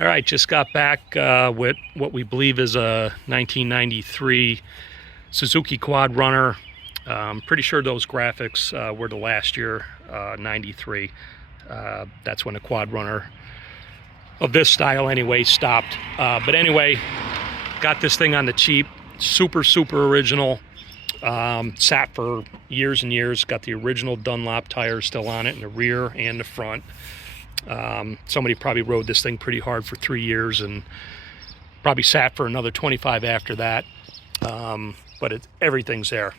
All right, just got back with what we believe is a 1993 Suzuki quadrunner. Pretty sure those graphics were the last year, 93. That's when a quadrunner of this style anyway stopped. But anyway, got this thing on the cheap, super original. Sat for years and years. Got the original Dunlop tires still on it in the rear and the front. Somebody probably rode this thing pretty hard for 3 years and probably sat for another 25 after that. But everything's there.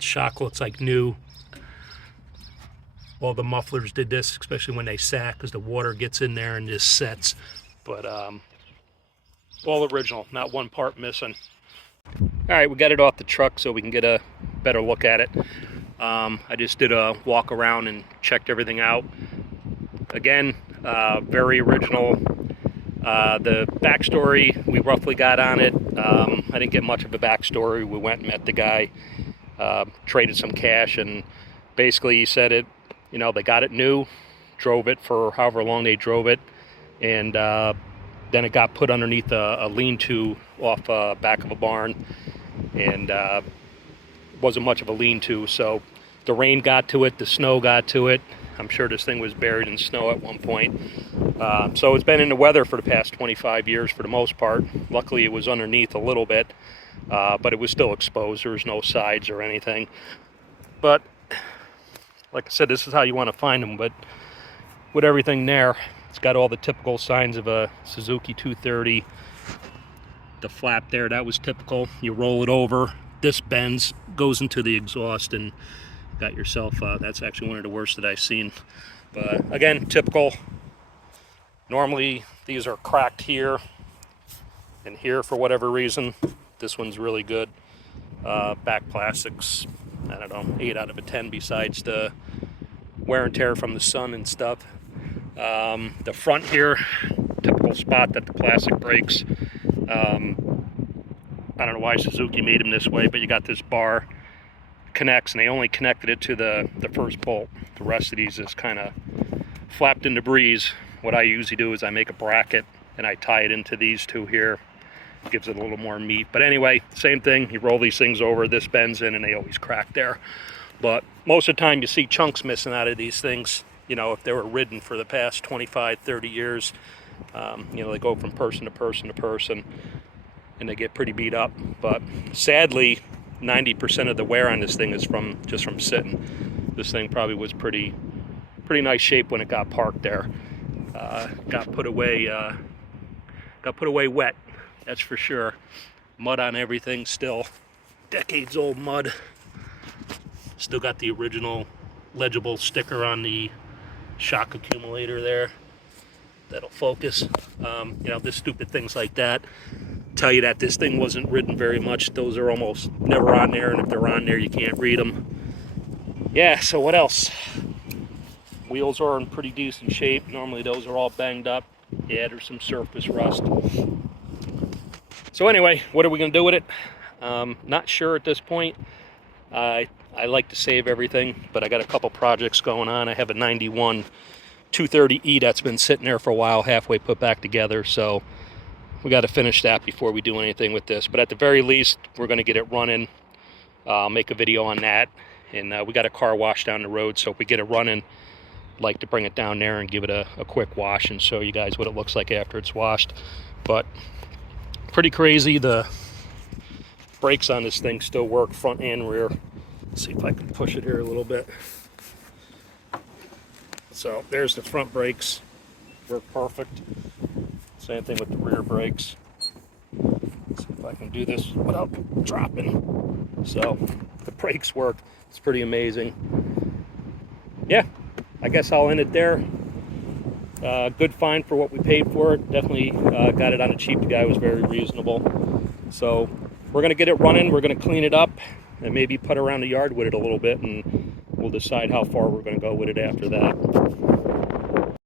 Shock looks like new. All the mufflers did this, especially when they sat, because the water gets in there and just sets. But all original, not one part missing. All right, we got it off the truck so we can get a better look at it. I just did a walk around and checked everything out. Again, very original. The backstory we roughly got on it, I didn't get much of a backstory. We went and met the guy, traded some cash, and basically he said it, you know, they got it new, drove it for however long they drove it, and then it got put underneath a lean-to off back of a barn, and wasn't much of a lean-to, so the rain got to it, the snow got to it. I'm sure this thing was buried in snow at one point. So it's been in the weather for the past 25 years for the most part. Luckily it was underneath a little bit, but it was still exposed. There was no sides or anything. But like I said, this is how you want to find them. But with everything there, it's got all the typical signs of a Suzuki 230. The flap there, that was typical. You roll it over, this bends, goes into the exhaust, and got yourself, that's actually one of the worst that I've seen. But again, typical. Normally these are cracked here and here for whatever reason. This one's really good. Back plastics, I don't know, 8 out of 10 besides the wear and tear from the sun and stuff. The front here, typical spot that the plastic breaks. I don't know why Suzuki made them this way, but you got this bar connects, and they only connected it to the first bolt. The rest of these is kind of flapped in the breeze. What I usually do is I make a bracket and I tie it into these two here. Gives it a little more meat. But anyway, same thing. You roll these things over, this bends in, and they always crack there. But most of the time you see chunks missing out of these things. You know, if they were ridden for the past 25, 30 years, you know, they go from person to person to person, and they get pretty beat up. But sadly, 90% of the wear on this thing is just from sitting. This thing probably was pretty nice shape when it got parked there. Got put away wet, that's for sure. Mud on everything still, decades old mud. Still got the original legible sticker on the shock accumulator there. That'll focus. You know, this stupid things like that tell you that this thing wasn't ridden very much. Those are almost never on there, and if they're on there you can't read them. Yeah, so what else? Wheels are in pretty decent shape. Normally those are all banged up. Yeah, there's some surface rust. So anyway, what are we gonna do with it? Not sure at this point. I like to save everything, but I got a couple projects going on. I have a 91 230E that's been sitting there for a while, halfway put back together, so we got to finish that before we do anything with this. But at the very least, we're going to get it running. I'll make a video on that. And we got a car wash down the road, so if we get it running, I'd like to bring it down there and give it a quick wash and show you guys what it looks like after it's washed. But pretty crazy. The brakes on this thing still work, front and rear. Let's see if I can push it here a little bit. So there's the front brakes, work perfect. Same thing with the rear brakes. Let's see if I can do this without dropping. So the brakes work. It's pretty amazing. Yeah, I guess I'll end it there. Good find for what we paid for it. Definitely got it on a cheap. The guy was very reasonable. So we're gonna get it running. We're gonna clean it up and maybe put around the yard with it a little bit, and we'll decide how far we're gonna go with it after that.